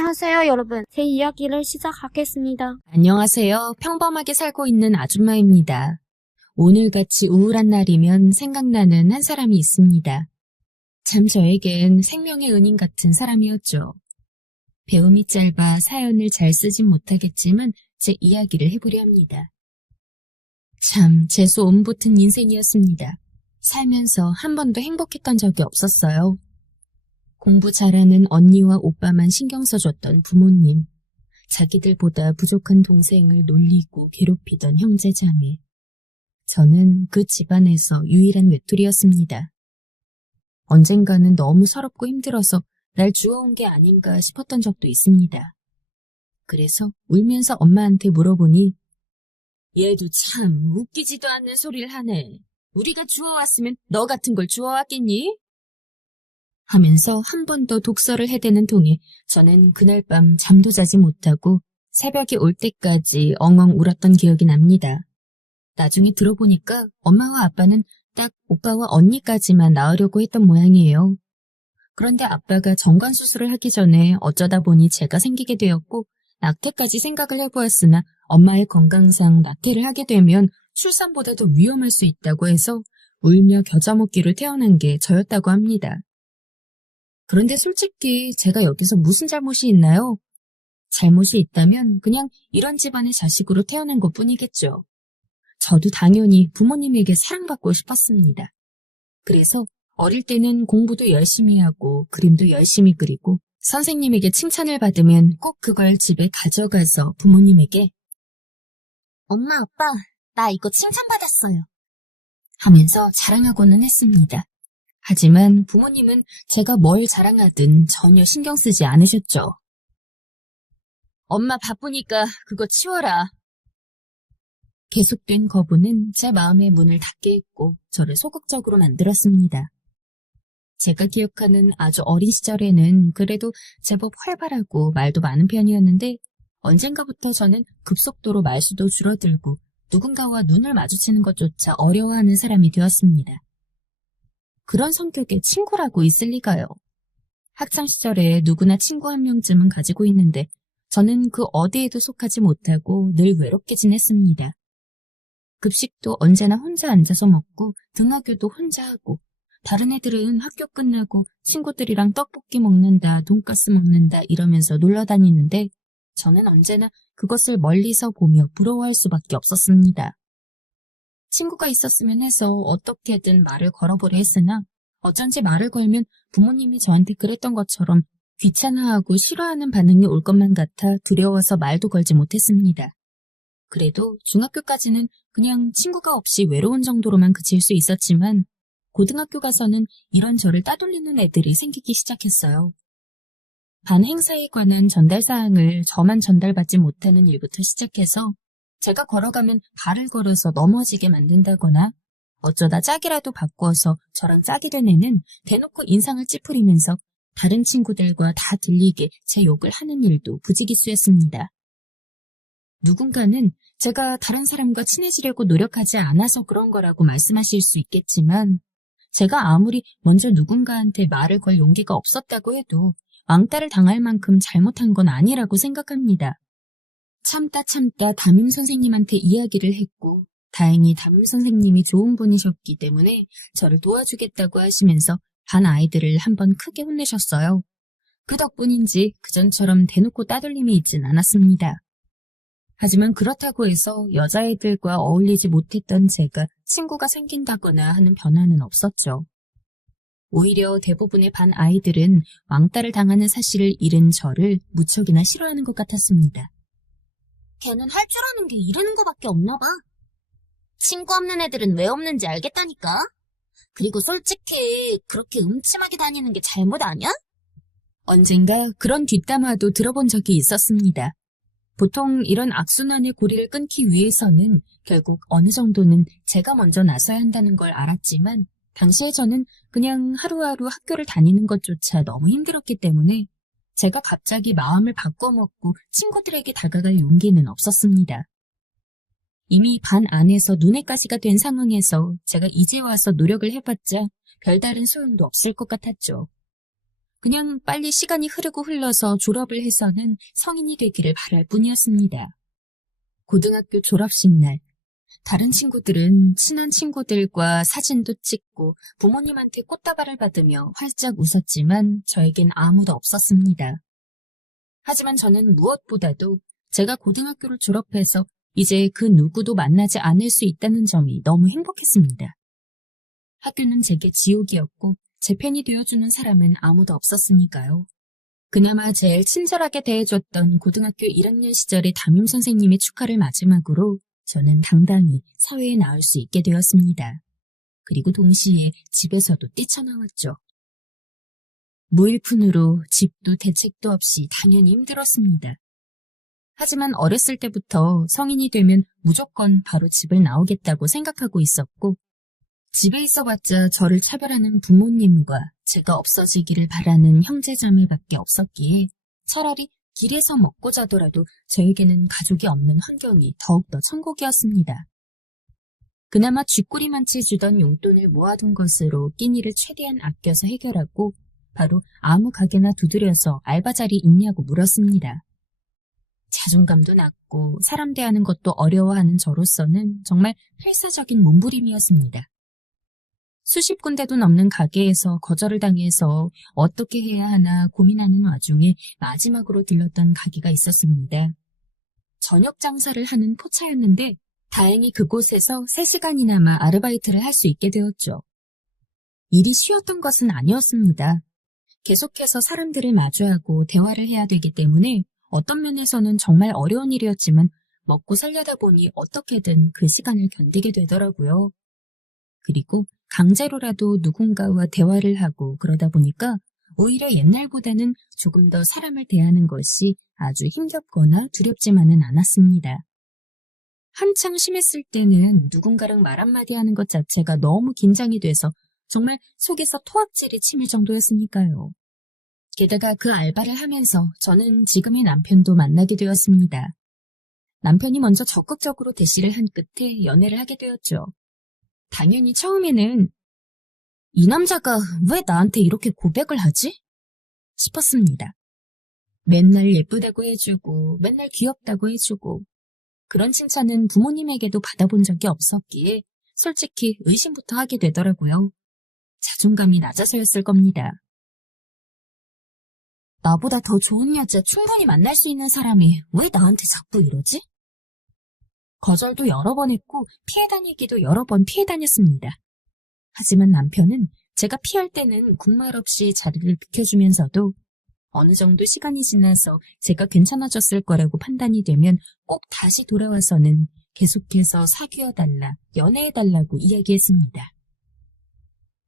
안녕하세요, 여러분. 제 이야기를 시작하겠습니다. 안녕하세요. 평범하게 살고 있는 아줌마입니다. 오늘같이 우울한 날이면 생각나는 한 사람이 있습니다. 참 저에겐 생명의 은인 같은 사람이었죠. 배움이 짧아 사연을 잘 쓰진 못하겠지만 제 이야기를 해보려 합니다. 참 재수 온붙은 인생이었습니다. 살면서 한 번도 행복했던 적이 없었어요. 공부 잘하는 언니와 오빠만 신경 써줬던 부모님, 자기들보다 부족한 동생을 놀리고 괴롭히던 형제자매. 저는 그 집안에서 유일한 외톨이였습니다. 언젠가는 너무 서럽고 힘들어서 날 주워온 게 아닌가 싶었던 적도 있습니다. 그래서 울면서 엄마한테 물어보니 얘도 참 웃기지도 않는 소리를 하네. 우리가 주워왔으면 너 같은 걸 주워왔겠니? 하면서 한 번 더 독서를 해대는 통에 저는 그날 밤 잠도 자지 못하고 새벽이 올 때까지 엉엉 울었던 기억이 납니다. 나중에 들어보니까 엄마와 아빠는 딱 오빠와 언니까지만 낳으려고 했던 모양이에요. 그런데 아빠가 정관수술을 하기 전에 어쩌다 보니 제가 생기게 되었고 낙태까지 생각을 해보았으나 엄마의 건강상 낙태를 하게 되면 출산보다도 위험할 수 있다고 해서 울며 겨자 먹기로 태어난 게 저였다고 합니다. 그런데 솔직히 제가 여기서 무슨 잘못이 있나요? 잘못이 있다면 그냥 이런 집안의 자식으로 태어난 것뿐이겠죠. 저도 당연히 부모님에게 사랑받고 싶었습니다. 그래서 어릴 때는 공부도 열심히 하고 그림도 열심히 그리고 선생님에게 칭찬을 받으면 꼭 그걸 집에 가져가서 부모님에게 엄마, 아빠, 나 이거 칭찬받았어요. 하면서 자랑하고는 했습니다. 하지만 부모님은 제가 뭘 자랑하든 전혀 신경 쓰지 않으셨죠. 엄마 바쁘니까 그거 치워라. 계속된 거부는 제 마음의 문을 닫게 했고 저를 소극적으로 만들었습니다. 제가 기억하는 아주 어린 시절에는 그래도 제법 활발하고 말도 많은 편이었는데 언젠가부터 저는 급속도로 말수도 줄어들고 누군가와 눈을 마주치는 것조차 어려워하는 사람이 되었습니다. 그런 성격의 친구라고 있을 리가요. 학창시절에 누구나 친구 한 명쯤은 가지고 있는데 저는 그 어디에도 속하지 못하고 늘 외롭게 지냈습니다. 급식도 언제나 혼자 앉아서 먹고 등하교도 혼자 하고 다른 애들은 학교 끝나고 친구들이랑 떡볶이 먹는다, 돈가스 먹는다 이러면서 놀러 다니는데 저는 언제나 그것을 멀리서 보며 부러워할 수밖에 없었습니다. 친구가 있었으면 해서 어떻게든 말을 걸어보려 했으나 어쩐지 말을 걸면 부모님이 저한테 그랬던 것처럼 귀찮아하고 싫어하는 반응이 올 것만 같아 두려워서 말도 걸지 못했습니다. 그래도 중학교까지는 그냥 친구가 없이 외로운 정도로만 그칠 수 있었지만 고등학교 가서는 이런 저를 따돌리는 애들이 생기기 시작했어요. 반 행사에 관한 전달 사항을 저만 전달받지 못하는 일부터 시작해서 제가 걸어가면 발을 걸어서 넘어지게 만든다거나 어쩌다 짝이라도 바꾸어서 저랑 짝이 된 애는 대놓고 인상을 찌푸리면서 다른 친구들과 다 들리게 제 욕을 하는 일도 부지기수였습니다. 누군가는 제가 다른 사람과 친해지려고 노력하지 않아서 그런 거라고 말씀하실 수 있겠지만 제가 아무리 먼저 누군가한테 말을 걸 용기가 없었다고 해도 왕따를 당할 만큼 잘못한 건 아니라고 생각합니다. 참다 담임 선생님한테 이야기를 했고 다행히 담임 선생님이 좋은 분이셨기 때문에 저를 도와주겠다고 하시면서 반 아이들을 한번 크게 혼내셨어요. 그 덕분인지 그전처럼 대놓고 따돌림이 있진 않았습니다. 하지만 그렇다고 해서 여자애들과 어울리지 못했던 제가 친구가 생긴다거나 하는 변화는 없었죠. 오히려 대부분의 반 아이들은 왕따를 당하는 사실을 잃은 저를 무척이나 싫어하는 것 같았습니다. 걔는 할 줄 아는 게 이러는 거밖에 없나 봐. 친구 없는 애들은 왜 없는지 알겠다니까. 그리고 솔직히 그렇게 음침하게 다니는 게 잘못 아니야? 언젠가 그런 뒷담화도 들어본 적이 있었습니다. 보통 이런 악순환의 고리를 끊기 위해서는 결국 어느 정도는 제가 먼저 나서야 한다는 걸 알았지만 당시에 저는 그냥 하루하루 학교를 다니는 것조차 너무 힘들었기 때문에 제가 갑자기 마음을 바꿔먹고 친구들에게 다가갈 용기는 없었습니다. 이미 반 안에서 눈의 가시가 된 상황에서 제가 이제 와서 노력을 해봤자 별다른 소용도 없을 것 같았죠. 그냥 빨리 시간이 흐르고 흘러서 졸업을 해서는 성인이 되기를 바랄 뿐이었습니다. 고등학교 졸업식 날, 다른 친구들은 친한 친구들과 사진도 찍고 부모님한테 꽃다발을 받으며 활짝 웃었지만 저에겐 아무도 없었습니다. 하지만 저는 무엇보다도 제가 고등학교를 졸업해서 이제 그 누구도 만나지 않을 수 있다는 점이 너무 행복했습니다. 학교는 제게 지옥이었고 제 편이 되어주는 사람은 아무도 없었으니까요. 그나마 제일 친절하게 대해줬던 고등학교 1학년 시절의 담임선생님의 축하를 마지막으로 저는 당당히 사회에 나올 수 있게 되었습니다. 그리고 동시에 집에서도 뛰쳐나왔죠. 무일푼으로 집도 대책도 없이 당연히 힘들었습니다. 하지만 어렸을 때부터 성인이 되면 무조건 바로 집을 나오겠다고 생각하고 있었고 집에 있어봤자 저를 차별하는 부모님과 제가 없어지기를 바라는 형제자매밖에 없었기에 차라리 길에서 먹고 자더라도 저에게는 가족이 없는 환경이 더욱더 천국이었습니다. 그나마 쥐꼬리만 채주던 용돈을 모아둔 것으로 끼니를 최대한 아껴서 해결하고 바로 아무 가게나 두드려서 알바 자리 있냐고 물었습니다. 자존감도 낮고 사람 대하는 것도 어려워하는 저로서는 정말 필사적인 몸부림이었습니다. 수십 군데도 넘는 가게에서 거절을 당해서 어떻게 해야 하나 고민하는 와중에 마지막으로 들렀던 가게가 있었습니다. 저녁 장사를 하는 포차였는데 다행히 그곳에서 3시간이나마 아르바이트를 할 수 있게 되었죠. 일이 쉬웠던 것은 아니었습니다. 계속해서 사람들을 마주하고 대화를 해야 되기 때문에 어떤 면에서는 정말 어려운 일이었지만 먹고 살려다 보니 어떻게든 그 시간을 견디게 되더라고요. 그리고 강제로라도 누군가와 대화를 하고 그러다 보니까 오히려 옛날보다는 조금 더 사람을 대하는 것이 아주 힘겹거나 두렵지만은 않았습니다. 한창 심했을 때는 누군가랑 말 한마디 하는 것 자체가 너무 긴장이 돼서 정말 속에서 토악질이 치밀 정도였으니까요. 게다가 그 알바를 하면서 저는 지금의 남편도 만나게 되었습니다. 남편이 먼저 적극적으로 대시를 한 끝에 연애를 하게 되었죠. 당연히 처음에는 이 남자가 왜 나한테 이렇게 고백을 하지? 싶었습니다. 맨날 예쁘다고 해주고 맨날 귀엽다고 해주고 그런 칭찬은 부모님에게도 받아본 적이 없었기에 솔직히 의심부터 하게 되더라고요. 자존감이 낮아서였을 겁니다. 나보다 더 좋은 여자 충분히 만날 수 있는 사람이 왜 나한테 자꾸 이러지? 거절도 여러 번 했고 피해 다니기도 여러 번 피해 다녔습니다. 하지만 남편은 제가 피할 때는 군말 없이 자리를 비켜주면서도 어느 정도 시간이 지나서 제가 괜찮아졌을 거라고 판단이 되면 꼭 다시 돌아와서는 계속해서 사귀어달라, 연애해달라고 이야기했습니다.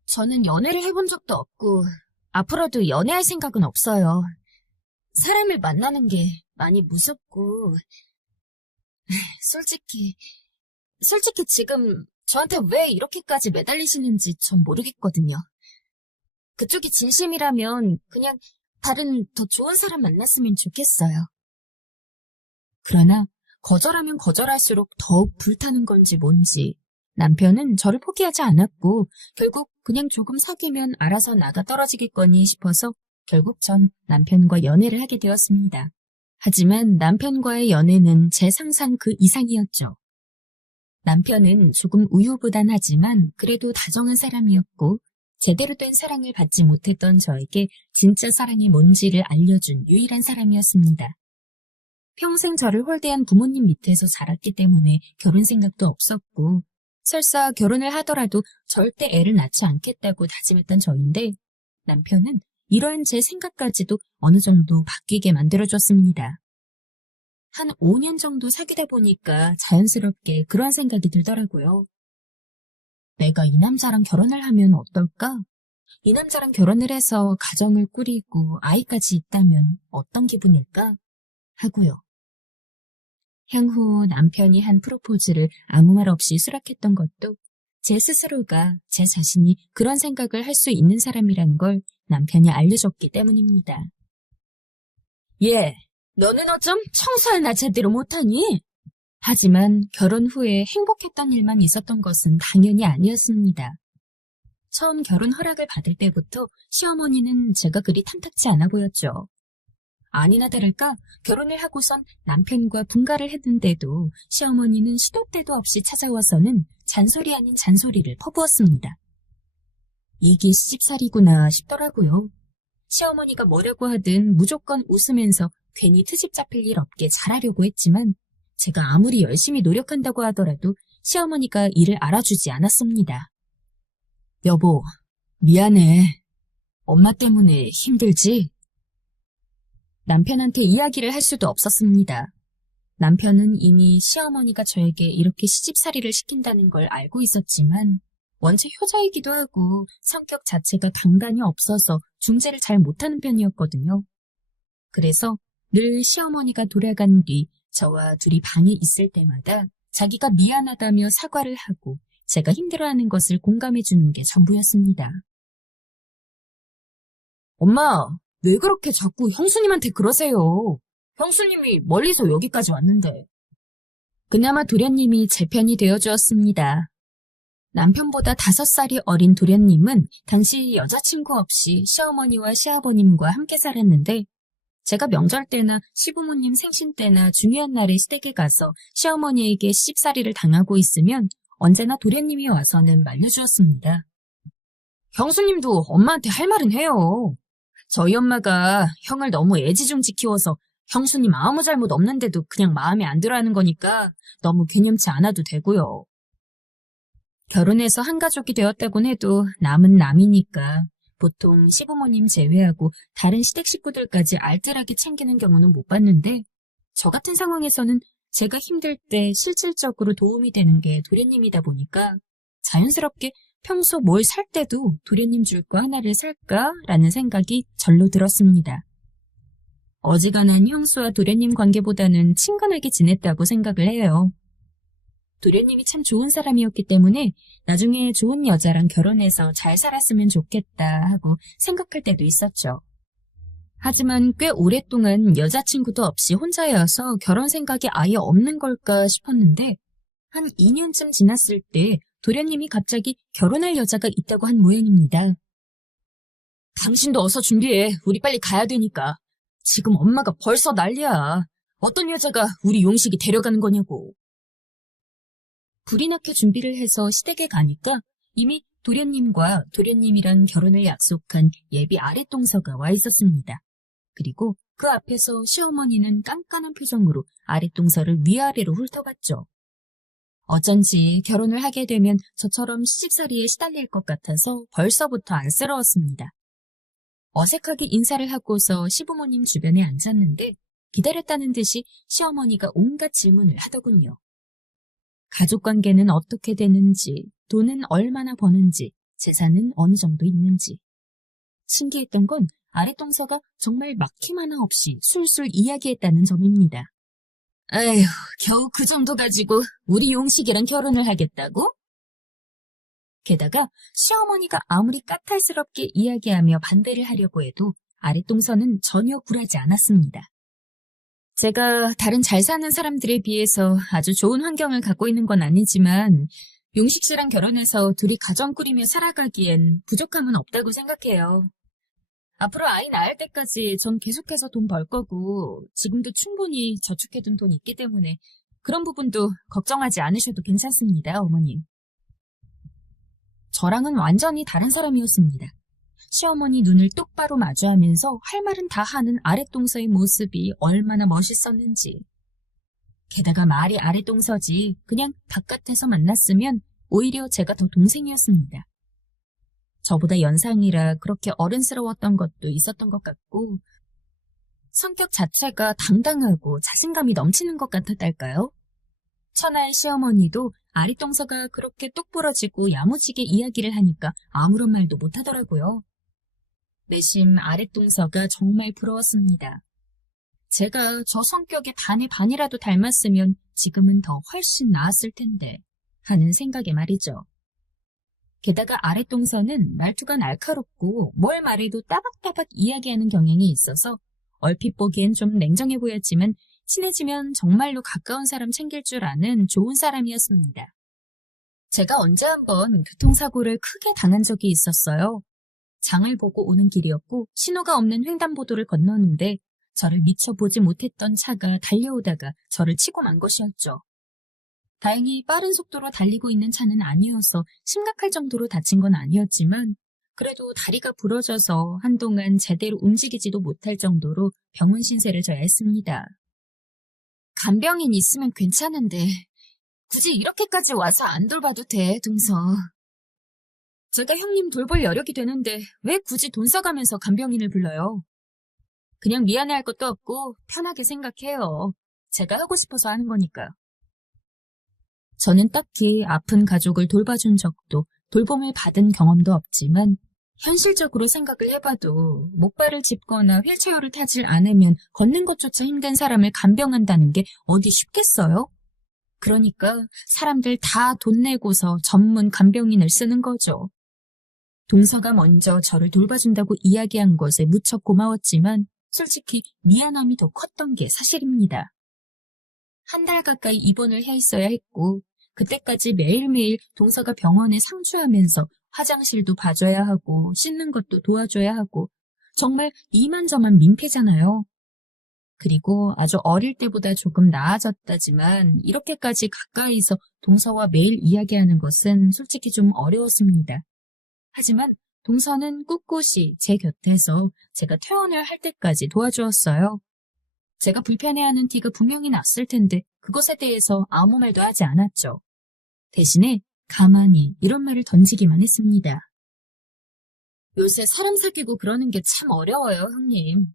저는 연애를 해본 적도 없고 앞으로도 연애할 생각은 없어요. 사람을 만나는 게 많이 무섭고 솔직히 지금 저한테 왜 이렇게까지 매달리시는지 전 모르겠거든요. 그쪽이 진심이라면 그냥 다른 더 좋은 사람 만났으면 좋겠어요. 그러나 거절하면 거절할수록 더욱 불타는 건지 뭔지 남편은 저를 포기하지 않았고 결국 그냥 조금 사귀면 알아서 나가 떨어지겠거니 싶어서 결국 전 남편과 연애를 하게 되었습니다. 하지만 남편과의 연애는 제 상상 그 이상이었죠. 남편은 조금 우유부단하지만 그래도 다정한 사람이었고 제대로 된 사랑을 받지 못했던 저에게 진짜 사랑이 뭔지를 알려준 유일한 사람이었습니다. 평생 저를 홀대한 부모님 밑에서 자랐기 때문에 결혼 생각도 없었고 설사 결혼을 하더라도 절대 애를 낳지 않겠다고 다짐했던 저인데 남편은 이러한 제 생각까지도 어느 정도 바뀌게 만들어줬습니다. 한 5년 정도 사귀다 보니까 자연스럽게 그런 생각이 들더라고요. 내가 이 남자랑 결혼을 하면 어떨까? 이 남자랑 결혼을 해서 가정을 꾸리고 아이까지 있다면 어떤 기분일까? 하고요. 향후 남편이 한 프로포즈를 아무 말 없이 수락했던 것도 제 스스로가 제 자신이 그런 생각을 할 수 있는 사람이란 걸 남편이 알려줬기 때문입니다. 예, 너는 어쩜 청소하나 제대로 못하니? 하지만 결혼 후에 행복했던 일만 있었던 것은 당연히 아니었습니다. 처음 결혼 허락을 받을 때부터 시어머니는 제가 그리 탐탁치 않아 보였죠. 아니나 다를까 결혼을 하고선 남편과 분가를 했는데도 시어머니는 시도 때도 없이 찾아와서는 잔소리 아닌 잔소리를 퍼부었습니다. 이게 시집살이구나 싶더라고요. 시어머니가 뭐라고 하든 무조건 웃으면서 괜히 트집 잡힐 일 없게 잘하려고 했지만 제가 아무리 열심히 노력한다고 하더라도 시어머니가 이를 알아주지 않았습니다. 여보, 미안해. 엄마 때문에 힘들지? 남편한테 이야기를 할 수도 없었습니다. 남편은 이미 시어머니가 저에게 이렇게 시집살이를 시킨다는 걸 알고 있었지만 원체 효자이기도 하고 성격 자체가 단간이 없어서 중재를 잘 못하는 편이었거든요. 그래서 늘 시어머니가 돌아간 뒤 저와 둘이 방에 있을 때마다 자기가 미안하다며 사과를 하고 제가 힘들어하는 것을 공감해주는 게 전부였습니다. 엄마, 왜 그렇게 자꾸 형수님한테 그러세요? 형수님이 멀리서 여기까지 왔는데. 그나마 도련님이 제 편이 되어주었습니다. 남편보다 5살이 어린 도련님은 당시 여자친구 없이 시어머니와 시아버님과 함께 살았는데 제가 명절 때나 시부모님 생신 때나 중요한 날에 시댁에 가서 시어머니에게 시집살이를 당하고 있으면 언제나 도련님이 와서는 말려주었습니다. 형수님도 엄마한테 할 말은 해요. 저희 엄마가 형을 너무 애지중지 키워서 형수님 아무 잘못 없는데도 그냥 마음에 안 들어하는 거니까 너무 개념치 않아도 되고요. 결혼해서 한 가족이 되었다곤 해도 남은 남이니까 보통 시부모님 제외하고 다른 시댁 식구들까지 알뜰하게 챙기는 경우는 못 봤는데 저 같은 상황에서는 제가 힘들 때 실질적으로 도움이 되는 게 도련님이다 보니까 자연스럽게 평소 뭘 살 때도 도련님 줄 거 하나를 살까라는 생각이 절로 들었습니다. 어지간한 형수와 도련님 관계보다는 친근하게 지냈다고 생각을 해요. 도련님이 참 좋은 사람이었기 때문에 나중에 좋은 여자랑 결혼해서 잘 살았으면 좋겠다 하고 생각할 때도 있었죠. 하지만 꽤 오랫동안 여자친구도 없이 혼자여서 결혼 생각이 아예 없는 걸까 싶었는데 한 2년쯤 지났을 때 도련님이 갑자기 결혼할 여자가 있다고 한 모양입니다. 당신도 어서 준비해. 우리 빨리 가야 되니까. 지금 엄마가 벌써 난리야. 어떤 여자가 우리 용식이 데려가는 거냐고. 불이 나게 준비를 해서 시댁에 가니까 이미 도련님과 도련님이랑 결혼을 약속한 예비 아랫동서가 와 있었습니다. 그리고 그 앞에서 시어머니는 깐깐한 표정으로 아랫동서를 위아래로 훑어봤죠. 어쩐지 결혼을 하게 되면 저처럼 시집살이에 시달릴 것 같아서 벌써부터 안쓰러웠습니다. 어색하게 인사를 하고서 시부모님 주변에 앉았는데 기다렸다는 듯이 시어머니가 온갖 질문을 하더군요. 가족관계는 어떻게 되는지, 돈은 얼마나 버는지, 재산은 어느 정도 있는지. 신기했던 건 아랫동서가 정말 막힘 하나 없이 술술 이야기했다는 점입니다. 에휴, 겨우 그 정도 가지고 우리 용식이랑 결혼을 하겠다고? 게다가 시어머니가 아무리 까탈스럽게 이야기하며 반대를 하려고 해도 아랫동서는 전혀 굴하지 않았습니다. 제가 다른 잘 사는 사람들에 비해서 아주 좋은 환경을 갖고 있는 건 아니지만 용식 씨랑 결혼해서 둘이 가정 꾸리며 살아가기엔 부족함은 없다고 생각해요. 앞으로 아이 낳을 때까지 전 계속해서 돈 벌 거고 지금도 충분히 저축해둔 돈이 있기 때문에 그런 부분도 걱정하지 않으셔도 괜찮습니다, 어머님. 저랑은 완전히 다른 사람이었습니다. 시어머니 눈을 똑바로 마주하면서 할 말은 다 하는 아랫동서의 모습이 얼마나 멋있었는지. 게다가 말이 아랫동서지 그냥 바깥에서 만났으면 오히려 제가 더 동생이었습니다. 저보다 연상이라 그렇게 어른스러웠던 것도 있었던 것 같고 성격 자체가 당당하고 자신감이 넘치는 것 같았달까요? 천하의 시어머니도 아랫동서가 그렇게 똑부러지고 야무지게 이야기를 하니까 아무런 말도 못하더라고요. 내심 아랫동서가 정말 부러웠습니다. 제가 저 성격의 반의 반이라도 닮았으면 지금은 더 훨씬 나았을 텐데 하는 생각에 말이죠. 게다가 아랫동서는 말투가 날카롭고 뭘 말해도 따박따박 이야기하는 경향이 있어서 얼핏 보기엔 좀 냉정해 보였지만 친해지면 정말로 가까운 사람 챙길 줄 아는 좋은 사람이었습니다. 제가 언제 한번 교통사고를 크게 당한 적이 있었어요. 장을 보고 오는 길이었고 신호가 없는 횡단보도를 건너는데 저를 미처 보지 못했던 차가 달려오다가 저를 치고 만 것이었죠. 다행히 빠른 속도로 달리고 있는 차는 아니어서 심각할 정도로 다친 건 아니었지만 그래도 다리가 부러져서 한동안 제대로 움직이지도 못할 정도로 병원 신세를 져야 했습니다. 간병인 있으면 괜찮은데 굳이 이렇게까지 와서 안 돌봐도 돼, 동서. 제가 형님 돌볼 여력이 되는데 왜 굳이 돈 써가면서 간병인을 불러요? 그냥 미안해할 것도 없고 편하게 생각해요. 제가 하고 싶어서 하는 거니까. 저는 딱히 아픈 가족을 돌봐준 적도 돌봄을 받은 경험도 없지만 현실적으로 생각을 해봐도 목발을 짚거나 휠체어를 타질 않으면 걷는 것조차 힘든 사람을 간병한다는 게 어디 쉽겠어요? 그러니까 사람들 다 돈 내고서 전문 간병인을 쓰는 거죠. 동서가 먼저 저를 돌봐준다고 이야기한 것에 무척 고마웠지만 솔직히 미안함이 더 컸던 게 사실입니다. 한 달 가까이 입원을 해 있어야 했고 그때까지 매일매일 동서가 병원에 상주하면서 화장실도 봐줘야 하고 씻는 것도 도와줘야 하고 정말 이만저만 민폐잖아요. 그리고 아주 어릴 때보다 조금 나아졌다지만 이렇게까지 가까이서 동서와 매일 이야기하는 것은 솔직히 좀 어려웠습니다. 하지만 동서는 꿋꿋이 제 곁에서 제가 퇴원을 할 때까지 도와주었어요. 제가 불편해하는 티가 분명히 났을 텐데 그것에 대해서 아무 말도 하지 않았죠. 대신에 가만히 이런 말을 던지기만 했습니다. 요새 사람 사귀고 그러는 게 참 어려워요, 형님.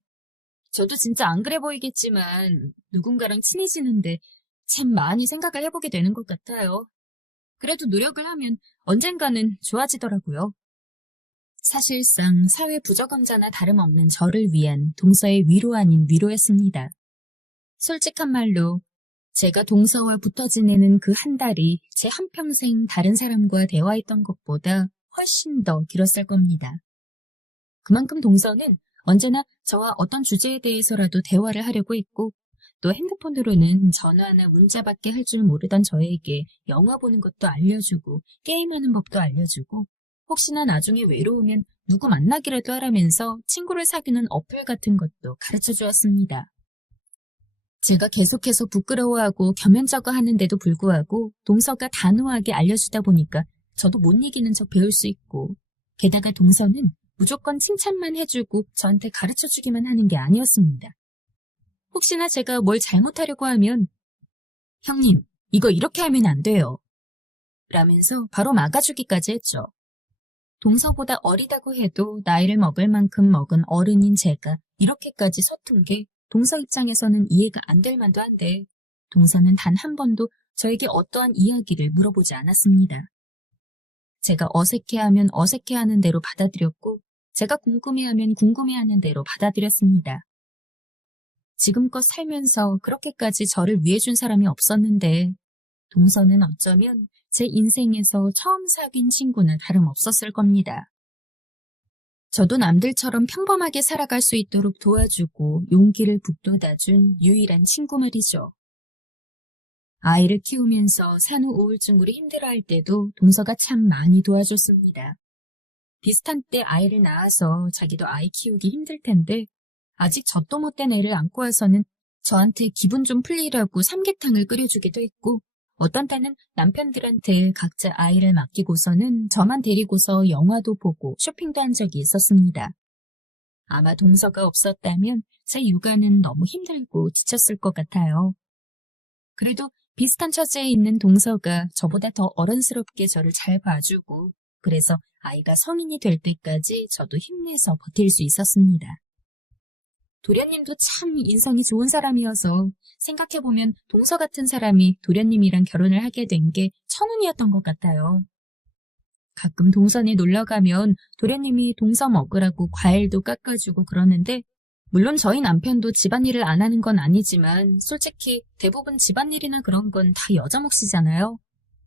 저도 진짜 안 그래 보이겠지만 누군가랑 친해지는데 참 많이 생각을 해보게 되는 것 같아요. 그래도 노력을 하면 언젠가는 좋아지더라고요. 사실상 사회 부적응자나 다름없는 저를 위한 동서의 위로 아닌 위로였습니다. 솔직한 말로 제가 동서와 붙어 지내는 그 한 달이 제 한평생 다른 사람과 대화했던 것보다 훨씬 더 길었을 겁니다. 그만큼 동서는 언제나 저와 어떤 주제에 대해서라도 대화를 하려고 했고 또 핸드폰으로는 전화나 문자밖에 할 줄 모르던 저에게 영화 보는 것도 알려주고 게임하는 법도 알려주고 혹시나 나중에 외로우면 누구 만나기라도 하라면서 친구를 사귀는 어플 같은 것도 가르쳐 주었습니다. 제가 계속해서 부끄러워하고 겸연쩍어 하는데도 불구하고 동서가 단호하게 알려주다 보니까 저도 못 이기는 척 배울 수 있고 게다가 동서는 무조건 칭찬만 해주고 저한테 가르쳐주기만 하는 게 아니었습니다. 혹시나 제가 뭘 잘못하려고 하면 형님, 이거 이렇게 하면 안 돼요. 라면서 바로 막아주기까지 했죠. 동서보다 어리다고 해도 나이를 먹을 만큼 먹은 어른인 제가 이렇게까지 서툰 게 동서 입장에서는 이해가 안 될 만도 한데 동서는 단 한 번도 저에게 어떠한 이야기를 물어보지 않았습니다. 제가 어색해하면 어색해하는 대로 받아들였고 제가 궁금해하면 궁금해하는 대로 받아들였습니다. 지금껏 살면서 그렇게까지 저를 위해준 사람이 없었는데 동서는 어쩌면 제 인생에서 처음 사귄 친구는 다름없었을 겁니다. 저도 남들처럼 평범하게 살아갈 수 있도록 도와주고 용기를 북돋아준 유일한 친구 말이죠. 아이를 키우면서 산후 우울증으로 힘들어할 때도 동서가 참 많이 도와줬습니다. 비슷한 때 아이를 낳아서 자기도 아이 키우기 힘들 텐데 아직 젖도 못된 애를 안고 와서는 저한테 기분 좀 풀리라고 삼계탕을 끓여주기도 했고 어떤 때는 남편들한테 각자 아이를 맡기고서는 저만 데리고서 영화도 보고 쇼핑도 한 적이 있었습니다. 아마 동서가 없었다면 제 육아는 너무 힘들고 지쳤을 것 같아요. 그래도 비슷한 처지에 있는 동서가 저보다 더 어른스럽게 저를 잘 봐주고 그래서 아이가 성인이 될 때까지 저도 힘내서 버틸 수 있었습니다. 도련님도 참 인성이 좋은 사람이어서 생각해보면 동서 같은 사람이 도련님이랑 결혼을 하게 된 게 천운이었던 것 같아요. 가끔 동선에 놀러가면 도련님이 동서 먹으라고 과일도 깎아주고 그러는데 물론 저희 남편도 집안일을 안 하는 건 아니지만 솔직히 대부분 집안일이나 그런 건 다 여자 몫이잖아요.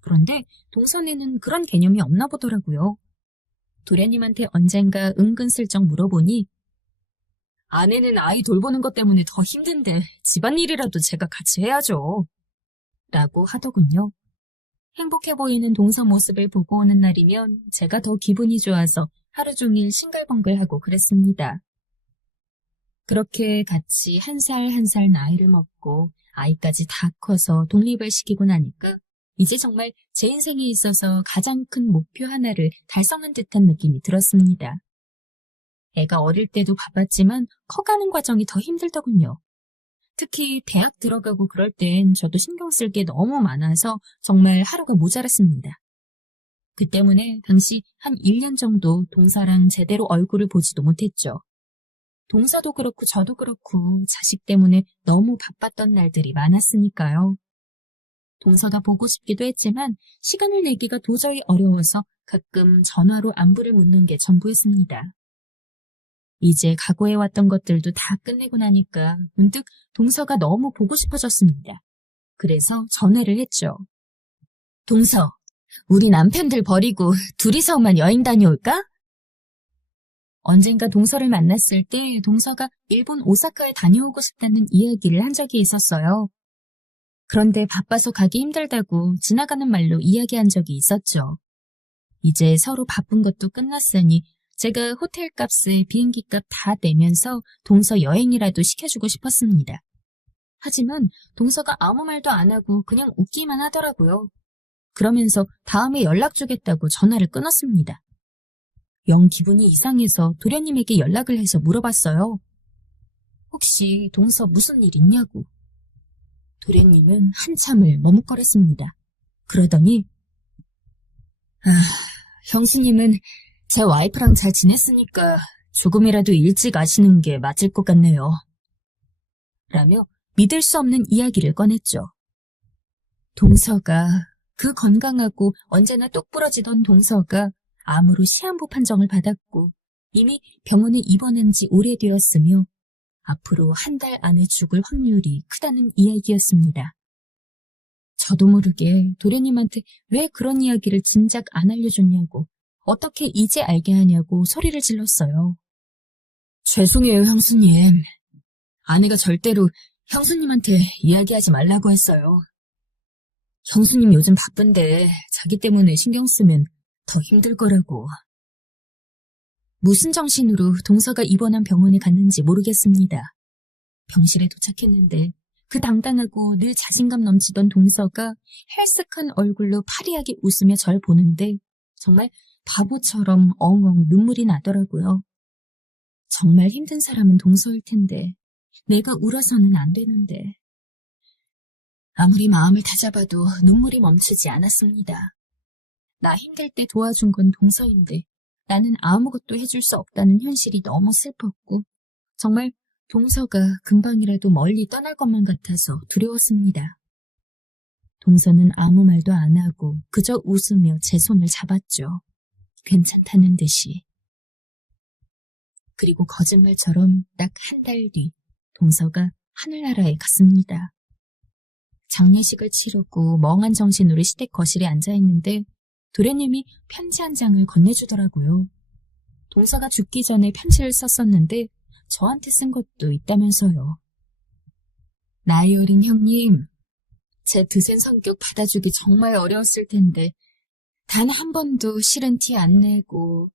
그런데 동선에는 그런 개념이 없나 보더라고요. 도련님한테 언젠가 은근슬쩍 물어보니 아내는 아이 돌보는 것 때문에 더 힘든데 집안일이라도 제가 같이 해야죠. 라고 하더군요. 행복해 보이는 동서 모습을 보고 오는 날이면 제가 더 기분이 좋아서 하루 종일 싱글벙글하고 그랬습니다. 그렇게 같이 한 살 한 살 나이를 먹고 아이까지 다 커서 독립을 시키고 나니까 이제 정말 제 인생에 있어서 가장 큰 목표 하나를 달성한 듯한 느낌이 들었습니다. 애가 어릴 때도 바빴지만 커가는 과정이 더 힘들더군요. 특히 대학 들어가고 그럴 땐 저도 신경 쓸 게 너무 많아서 정말 하루가 모자랐습니다. 그 때문에 당시 한 1년 정도 동서랑 제대로 얼굴을 보지도 못했죠. 동서도 그렇고 저도 그렇고 자식 때문에 너무 바빴던 날들이 많았으니까요. 동서가 보고 싶기도 했지만 시간을 내기가 도저히 어려워서 가끔 전화로 안부를 묻는 게 전부였습니다. 이제 각오해왔던 것들도 다 끝내고 나니까 문득 동서가 너무 보고 싶어졌습니다. 그래서 전화를 했죠. 동서, 우리 남편들 버리고 둘이서만 여행 다녀올까? 언젠가 동서를 만났을 때 동서가 일본 오사카에 다녀오고 싶다는 이야기를 한 적이 있었어요. 그런데 바빠서 가기 힘들다고 지나가는 말로 이야기한 적이 있었죠. 이제 서로 바쁜 것도 끝났으니 제가 호텔 값에 비행기 값 다 내면서 동서 여행이라도 시켜주고 싶었습니다. 하지만 동서가 아무 말도 안 하고 그냥 웃기만 하더라고요. 그러면서 다음에 연락 주겠다고 전화를 끊었습니다. 영 기분이 이상해서 도련님에게 연락을 해서 물어봤어요. 혹시 동서 무슨 일 있냐고. 도련님은 한참을 머뭇거렸습니다. 그러더니 형수님은 제 와이프랑 잘 지냈으니까 조금이라도 일찍 아시는 게 맞을 것 같네요. 라며 믿을 수 없는 이야기를 꺼냈죠. 동서가, 그 건강하고 언제나 똑부러지던 동서가 암으로 시한부 판정을 받았고 이미 병원에 입원한 지 오래되었으며 앞으로 한 달 안에 죽을 확률이 크다는 이야기였습니다. 저도 모르게 도련님한테 왜 그런 이야기를 진작 안 알려줬냐고, 어떻게 이제 알게 하냐고 소리를 질렀어요. 죄송해요, 형수님. 아내가 절대로 형수님한테 이야기하지 말라고 했어요. 형수님 요즘 바쁜데 자기 때문에 신경 쓰면 더 힘들 거라고. 무슨 정신으로 동서가 입원한 병원에 갔는지 모르겠습니다. 병실에 도착했는데 그 당당하고 늘 자신감 넘치던 동서가 헬쓱한 얼굴로 파리하게 웃으며 절 보는데 정말 바보처럼 엉엉 눈물이 나더라고요. 정말 힘든 사람은 동서일 텐데 내가 울어서는 안 되는데. 아무리 마음을 다잡아도 눈물이 멈추지 않았습니다. 나 힘들 때 도와준 건 동서인데 나는 아무것도 해줄 수 없다는 현실이 너무 슬펐고 정말 동서가 금방이라도 멀리 떠날 것만 같아서 두려웠습니다. 동서는 아무 말도 안 하고 그저 웃으며 제 손을 잡았죠. 괜찮다는 듯이. 그리고 거짓말처럼 딱 한 달 뒤 동서가 하늘나라에 갔습니다. 장례식을 치르고 멍한 정신으로 시댁 거실에 앉아있는데 도련님이 편지 한 장을 건네주더라고요. 동서가 죽기 전에 편지를 썼었는데 저한테 쓴 것도 있다면서요. 나이 어린 형님, 제 드센 성격 받아주기 정말 어려웠을 텐데 단 한 번도 싫은 티 안 내고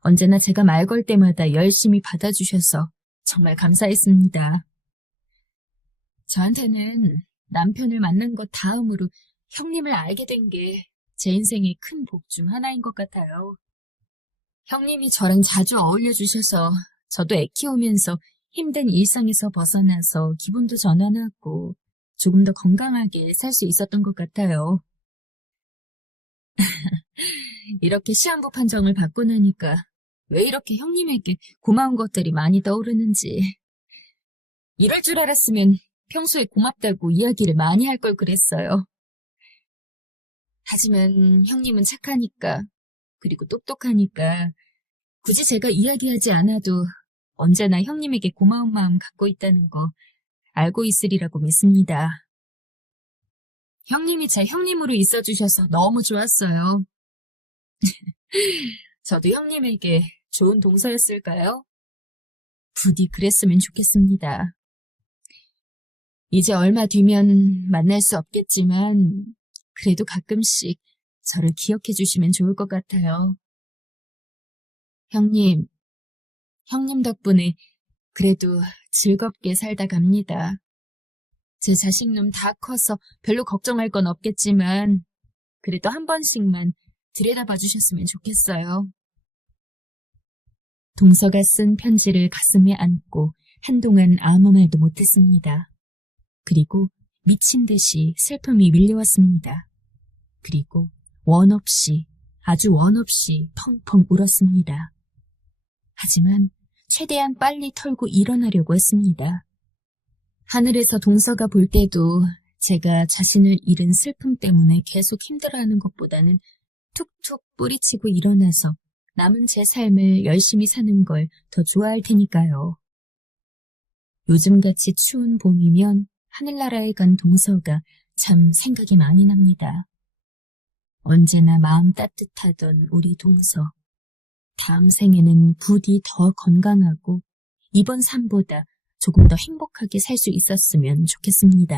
언제나 제가 말 걸 때마다 열심히 받아주셔서 정말 감사했습니다. 저한테는 남편을 만난 것 다음으로 형님을 알게 된 게 제 인생의 큰 복 중 하나인 것 같아요. 형님이 저랑 자주 어울려 주셔서 저도 애 키우면서 힘든 일상에서 벗어나서 기분도 전환하고 조금 더 건강하게 살 수 있었던 것 같아요. 이렇게 시한부 판정을 받고 나니까 왜 이렇게 형님에게 고마운 것들이 많이 떠오르는지. 이럴 줄 알았으면 평소에 고맙다고 이야기를 많이 할 걸 그랬어요. 하지만 형님은 착하니까, 그리고 똑똑하니까 굳이 제가 이야기하지 않아도 언제나 형님에게 고마운 마음 갖고 있다는 거 알고 있으리라고 믿습니다. 형님이 제 형님으로 있어주셔서 너무 좋았어요. 저도 형님에게 좋은 동서였을까요? 부디 그랬으면 좋겠습니다. 이제 얼마 뒤면 만날 수 없겠지만 그래도 가끔씩 저를 기억해 주시면 좋을 것 같아요. 형님 덕분에 그래도 즐겁게 살다 갑니다. 제 자식놈 다 커서 별로 걱정할 건 없겠지만 그래도 한 번씩만 들여다봐 주셨으면 좋겠어요. 동서가 쓴 편지를 가슴에 안고 한동안 아무 말도 못했습니다. 그리고 미친 듯이 슬픔이 밀려왔습니다. 그리고 아주 원 없이 펑펑 울었습니다. 하지만 최대한 빨리 털고 일어나려고 했습니다. 하늘에서 동서가 볼 때도 제가 자신을 잃은 슬픔 때문에 계속 힘들어하는 것보다는 툭툭 뿌리치고 일어나서 남은 제 삶을 열심히 사는 걸 더 좋아할 테니까요. 요즘같이 추운 봄이면 하늘나라에 간 동서가 참 생각이 많이 납니다. 언제나 마음 따뜻하던 우리 동서. 다음 생에는 부디 더 건강하고 이번 삶보다 조금 더 행복하게 살 수 있었으면 좋겠습니다.